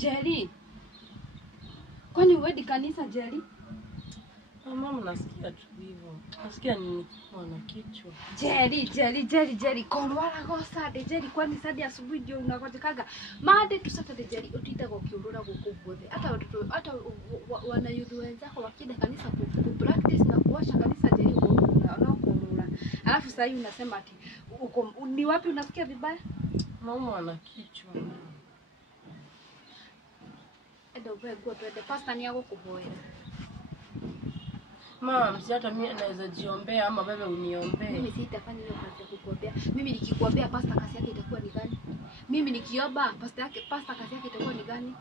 Jerry. Kwani uendi kanisa Jerry? Mama nasikia tu hivyo. Nasikia nikiwa na kichwa. Jerry. Kolwala go Saturday Jerry, kwani Saturday asubuhi ndio unakojekaga. Monday to Saturday Jerry utitaga ukiurura gukubothe. Hata watoto hata wana youth wenzako wakida kanisa ku practice na kuwasha kanisa Jerry unaokurura. Alafu sasa hivi unasema ati uko ni wapi unasikia vibaya? Mama ana kichwa. Enda uvae nguo twende, pastor ni yako kuhoera. Mama, si hata mimi naweza jiombea ama wewe uniombee. Mimi sitafanya hiyo kazi ya kukuombea. Mimi nikikuombea pastor kazi yake itakuwa ni gani? Mimi nikiomba pastor kazi yake itakuwa ni gani?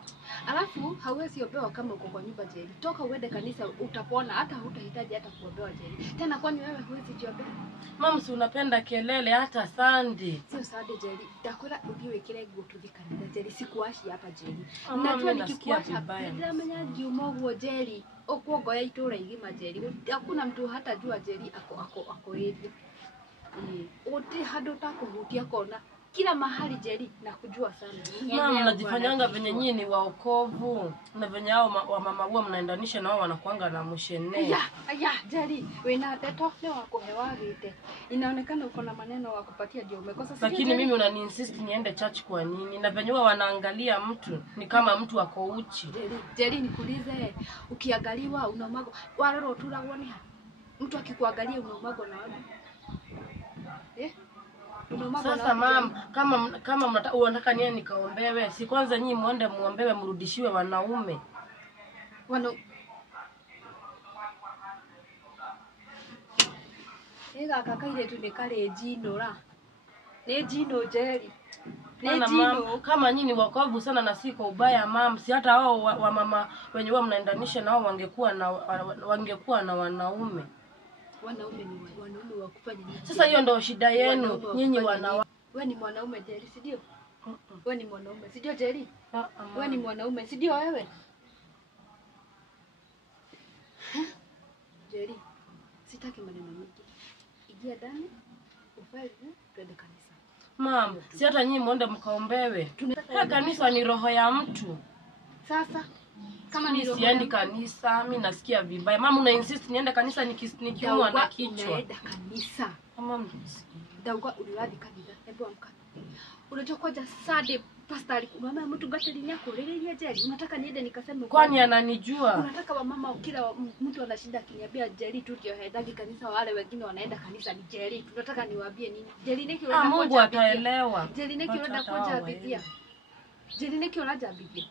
Alafu hauwezi ombewa kama uko kwa nyumba Jerry. Toka uende kanisa utapona, hata hutahitaji hata kuombewa Jerry. Tena kwani wewe huwezi jiombea? Mama, si unapenda kelele hata Sunday. Sio Sunday Jerry. Takora ukiwe kile nguo tudhikanira Jerry, sikuashi hapa Jerry. Najua nikikuacha bila menya jiumogo Jerry. Okuongo ya itura igima Jerry. Hakuna mtu hata jua Jerry ako hivi. Wote hado takuhutia kona kila mahali Jerry na kujua sana. Mama, mnajifanyanga venye nyinyi ni waokovu na venye hao wa mama huwa mnaendanisha na wao wanakuanga na mshene. Aya Jerry, wena teto leo wako hewagite. Inaonekana uko na maneno wa kupatia ndio umekosa. Lakini mimi unani-insist niende church kwa nini? Na venye huwa wanaangalia mtu ni kama mtu ako uchi. Jerry nikuulize, ukiangaliwa unaumago waroro turagwo ni mtu akikuangalia unaumago na wapi? Sasa mama, kama unataka niende nikaombewe, si kwanza nyinyi muende muombewe mrudishiwe wanaume. Ega kakaire tu nikale jino la. Ne jino Jerry. Mama, kama nyinyi wakovu sana na siko ubaya mama, si hata wao wa mama wenye wao mnaendanisha na wao wangekuwa na wanaume. Wanaume ni wanaume wa kufanya nini? Sasa hiyo ndio shida yenu nyinyi wanawake. Wewe ni mwanaume Jerry, si ndio? Wewe ni mwanaume, si ndio Jerry? Wewe ni mwanaume, si ndio wewe? Jerry, sitaki maneno mengi. Ingia ndani, uvae twende kanisa. Mama, si hata nyinyi muende mkaombewe. Kanisa ni roho ya mtu. Sasa kama ni roho siendi kanisa, mimi nasikia vibaya. Mama una insist niende kanisa nikiumwa na kichwa. Unaenda kanisa. Mama, Dauka uliwadi kanisa. Hebu amka. Unatoka ja Sunday pastor alikumama mtu gateli yako lelelia Jerry. Unataka niende nikaseme kwani ananijua? Unataka wa mama kila mtu anashinda kiniambia Jerry tu ndio haendagi kanisa, wale wengine wanaenda kanisa ni Jerry. Tunataka niwaambie nini? Jerry neki unataka Mungu ataelewa. Jerry neki unataka kuja bidii. Jerry neki unaja bidii.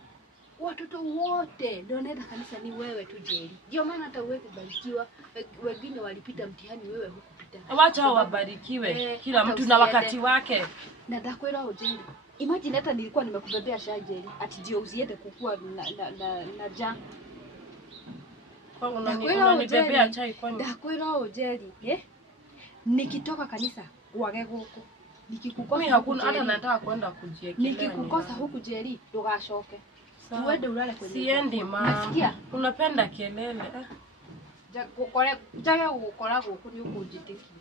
Watoto wote ndio wanaenda kanisa ni wewe tu Jerry. Ndio maana hata wewe kubarikiwa, wengine walipita mtihani wewe hukupita. Wacha hao wabarikiwe, kila mtu na wakati wake. Na dakwera Jerry. Imagine hata nilikuwa nimekubebea chai Jerry, ati ndio usiende kukua na ja. Kwa unanibebea chai kwani? Dakwera Jerry, nikitoka kanisa wage huko. Nikikukosa mimi hakuna hata nataka kwenda kujiekelea. Nikikukosa huku Jerry, tugashoke. Uende ulale kwenye. Siendi mama. Nasikia unapenda kelele. Jaga ukora huko ni ukujitiki.